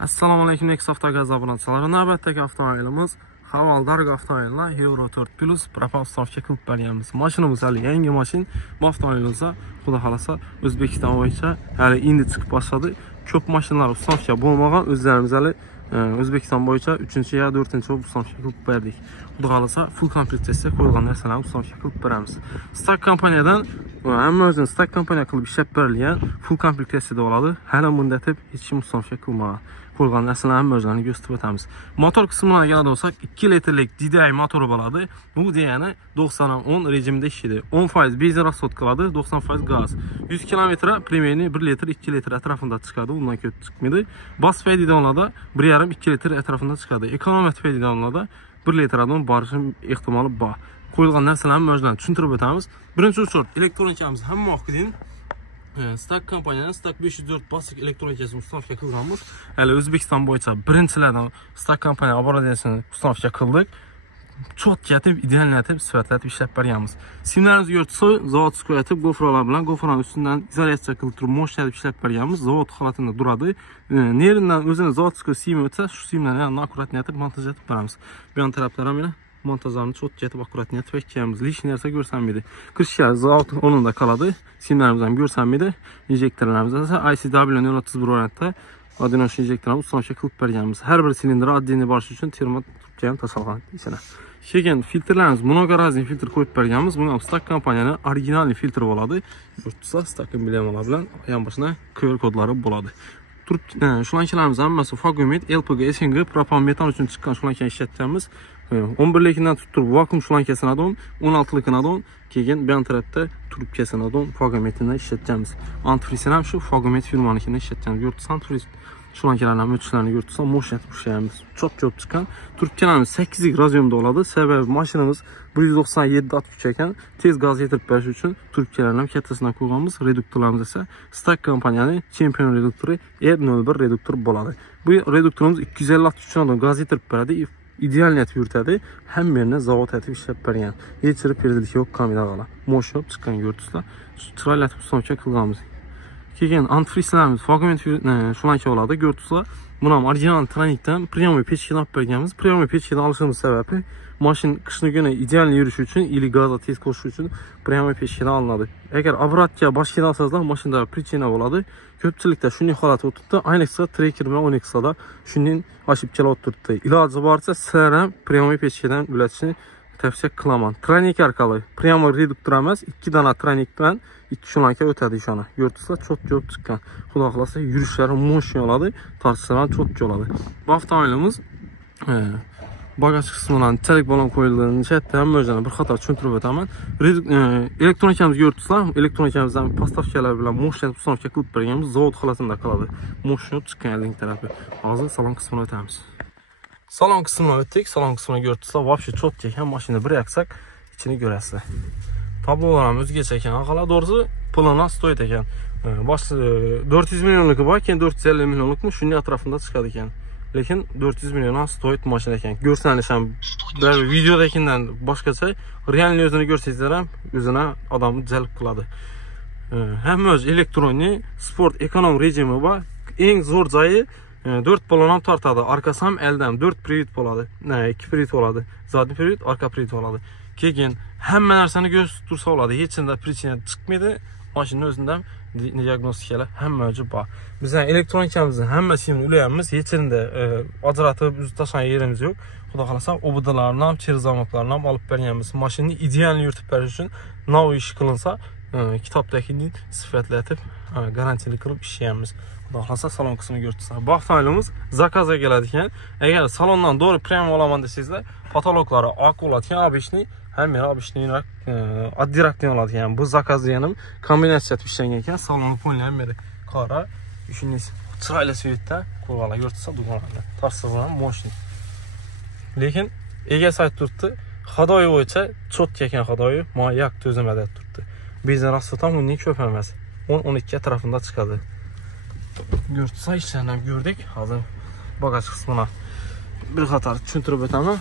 Assalomu alaykum, Next Avtogaz obunachilar. Navbatdagi avtomobilimiz Havaldar avtomobillar Euro 4 Plus propostovka qilib berganmiz. Mashinamiz hali yangi mashin. Bu avtomobilimizda xudo xolasa O'zbekiston bo'yicha hali endi chiqib boshladi. Ko'p mashinalar ustovka bo'lmagan, o'zlarimiz hali O'zbekiston bo'yicha 3-chi yo 4-chi ustovka qilib berdik. Xudo xolasa full komplektatsiya qo'yilgan narsalarni ustovka qilib beramiz. Stak kompaniyadan hamma o'zini Stak kompaniya qilib ishlab berilgan full komplektatsiyada bo'ladi. Hali bunda deb hech kim ustovka qilmagan. Qo'yilgan narsalarni hamma o'zlarini ko'rsatib o'tamiz. Motor qismiga keladigan bo'lsak, 2 litrlik DDI motori bo'ladi. Bu degani 90-10 rejimida ishlaydi. 10% benzin rasxod qiladi, 90% gaz. 100 km примерно 1 litr 2 litr atrofida chiqadi, undan ko'p chiqmaydi. Bas foydalanlarda 1,5-2 litr atrofida chiqadi. Ekonomik foydalanlarda 1 litrdan borishi ehtimoli bor. Qo'yilgan narsalarni o'zlarini tushuntirib o'tamiz. Birinchi uchur elektronikamiz hamma vaqtida Stak kompaniyaning Stak 504 basic elektronikasini ustavka qilganmiz. Hali O'zbekiston bo'yicha birinchilardan Stak kompaniya oboratsiyasini ustavka qildik. Cho'tkatib, ideallatib, sifatlatib ishlab berganmiz. Simlarimiz yo'rtsa, zavodskiy etib, gofralar bilan gofraning ustidan izolyatsiya qilib turib, mo'shnatib ishlab berganmiz. Zavod holatida turadi. Neridan o'zini zavodskiy sim o'tsa, shu simlarni akkuratni etib montaj etib beramiz. Bu yon taraflar ham montajlarni cho'tkatib akkuratni etib etkamiz. Lish narsa ko'rsanmaydi. Kirishlar zavod o'rnida qoladi. Simlarimiz ham ko'rsanmaydi. Injektorlarimiz esa ICW 031 variantda odinosh injektorlarni ustavka qilib berganmiz. Har bir silindr oddiy borish uchun termot ham tashalgan ishini. Keyin filtrlarimiz monogarazli filtr qo'yib berganmiz. Bu ham Stak kompaniyaning original filtri bo'ladi. Yurtsa Stak emblemlar bilan yonboshida QR kodlari bo'ladi. Shulankalarimiz hammasi Fagomet, LPG, SNG, propan metan uchun chiqqan shulanka ishlatganmiz. 11ligidan tutib vakuum shulankasini adon, 16ligidan adon, keyin bu tarafda trubkasini adon Fagometini ishlatganmiz. Antifrizini ham shu Fagomet firmanikidan ishlatganmiz. Yurtsa antifriz shulankalarning o'tishlarini yurtsa mo'shnatib ushlaymiz. Chop-chop chiqqan. Trubkalarimiz 8lik raziyomda bo'ladi. Sababi mashinamiz 197 at kuch ekan. Tez gaz yetirib berish uchun trubkalarni ham kattasidan qo'yganmiz. Reduktorlarimiz esa Stak kompaniyaning Champion reduktori R01 reduktor bo'ladi. Bu reduktorimiz 250 at kuchdan gaz yetirib beradi. Idealniyat yuritadi. Hammalarni zavod etib ishlab bergan. Yechirib berdik yo'q kameralar. Mo'shnab chiqqan yurtsa, chiroylatib ustavka qilganmiz. Keyin antifrizlarimiz Fagomet shulanka bo'ladi. Ko'rtsa, buni ham original tranikdan prямой pechkadan olib berganmiz. Prямой pechkadan olishimiz sababi mashin qishni kuni ideal yurish uchun, ili gazga tez qo'shish uchun prямой pechkadan olinadi. Agar obratga boshqadan olsangizlar, mashinada prichina bo'ladi. Ko'pchilikda shunday holat o'tibdi. Ayniqsa Tracker bilan Onyx'da shunday oshib kelyapti. Iloji boricha sizlar ham prямой pechkadan ulatishni tavsiya qilaman. Tranik orqali prямой reduktor emas, 2 dona tranik bilan 2 shulanka o'tadi ishona. Yurtsa cho't-cho't chiqqan. Xudo xolasa yurishlari mo'shin oladi, tortishlari cho't oladi. Bu avtomobilimiz bagaj qismidan chalik balon qo'yilgan chetda ham o'zini bir qator tushuntirib o'taman. Elektronikamiz yurtsa, elektronikamizdan postavkalar bilan mo'shnatib ustavka qilib berganmiz. Zavod holatida qoladi. Mo'shin chiqqan eling tarafi. Hozir salon qismini o'tamiz. Salon qismini o'tdik. Salon qismini ko'rtsa, vobshe cho'tka ekan, mashina bir yaksak ichini ko'rasiz. Tablolar ham o'zgacha ekan. Aqala doğrusu plana stoyt ekan. Bosh 400 millionlik bor, keyin 450 millionlikmi shunday atrofida chiqadi ekan. Lekin 400 million stoyt mashina ekan. Ko'rsanish ham bir videodagidan boshqacha, realni o'zini ko'rsangizlar ham o'zini odamni jalb qiladi. Hamma o'z elektronik, sport, ekonom rejimi bor. Eng zo'r joyi 4 balon ham tortadi. Arkasi ham eldam 4 privet bo'ladi. 2 privet bo'ladi. Zadniy privet, orqa privet bo'ladi. Keyin hamma narsani ko'z tursa bo'ladi. Hech qanday prichina chiqmaydi. Mashina o'zidan diagnostikalar hamma joyi bor. Bizning elektronikamizni hammasini ulayapmiz. Hech qanday ajratib uzib tashlagan yerimiz yo'q. Xudo xolasa obudlarni ham, cherzamoqlarni ham olib berganmiz. Mashinani ideal yuritib berish uchun nov ish qilinsa, kitobdagidek sifatlatib, garantiyali qilib ishlayapmiz. Xudo xolasa salon qismiga ko'rsa. Bu avtomobilimiz zakazga keladi ekan. Agar salondan to'g'ri prem olaman desangizlar, patologlari oq bo'ladi ekan, obishni hamma obishni oddiy rakdan oladi ekan. Bu zakazga ham kombinatsiya etib ishlangan ekan. Salonni polni ham qora, shunday chiroyli svetda qo'lga ko'rsa do'konda. Tarsig'i ham mo'shin. Lekin egasi aytib turibdi, Xudoy bo'yicha cho'tka ekan Xudoy, mo yak to'zimada turibdi. Benzin rasxod ham undan ko'p emas. 10-12 atrofida chiqadi. Ko'rsa ishlarni ham ko'rdik. Hozir bagaj qismini bir qator tushuntirib o'taman.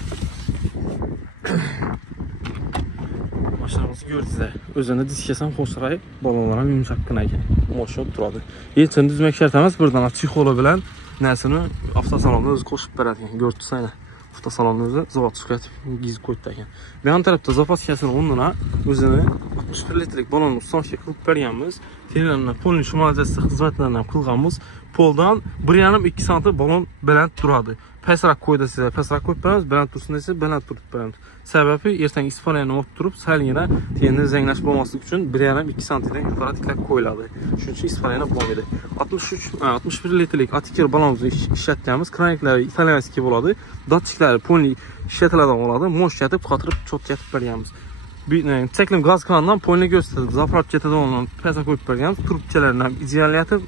Mashinamiz ko'rdingizlar. O'zini diskasam qo'shirib, balonlar ham yumshoqqina ekan. Mo'shin turadi. Yechini tuzmak shart emas, birdan chexoli bilan Nəsini avtosalonda özü qoşub beradi. Gördünüz aynen. Avtosalonda özü zavod çıxartıb gizib qoydu ekan. Bu yan tərəfdə zapaskasının onuna özünü 61 litrelik balonun ustanışa qılıb berganmiz. Telefonla polni shumalajasi xizmatlaridan qilganmiz. Poldan 1,5-2 sm balon baland turadi. Pastroq qo'ydi sizlar, pastroq qo'yib beramiz, baland tursin desa, baland turib beramiz. Sababi ertangi ispaniyani olib turib, salgina endi zanglash bo'lmaslik uchun 1,5-2 sm dan yuqori tiklab qo'yiladi. Shuning uchun ispaniyani bo'lmaydi. 61 litrlik atiker balonimizni ishlatganmiz. Kraniklari italyanskiy bo'ladi. Datchiklari polni ishlatiladigan bo'ladi. Mo'shchatib, qotirib, cho'tkatib berganmiz. Cheklim gaz krandan polni ko'rsatadi. Zapravka ketadigan pastroq qo'yib berganmiz. Trubkalarni ham izolyativ,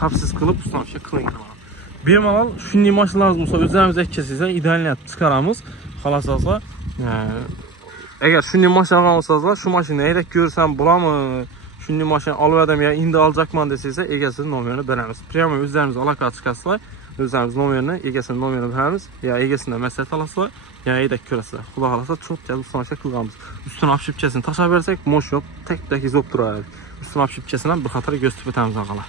xavfsiz qilib ustanishga qilingan. Bemalol shunday mashinalarimiz bo'lsa, o'zimiz aytchasiz, idealni chiqaramiz. Xolos olsa, agar shunday mashinalar olsangizlar, shu mashinani haydab ko'rsam bo'ladimi? Shunday mashina olib adam ya endi oljakman desangiz, egasining nomerini beramiz. Prямо o'zlaringiz aloqa chiqasizlar, o'zlaringiz nomerini, egasining nomerini beramiz. Ya egasidan maslahat olasizlar, ya haydab ko'rasizlar. Xudo xolasa cho'tcha ustanishga qilganmiz. Ustini obshipchasini tashlab bersak, mosh yo'q, tek-tek izolib turadi. Ustini obshipchasini ham bir xatar ko'rsatib o'tamiz og'alar.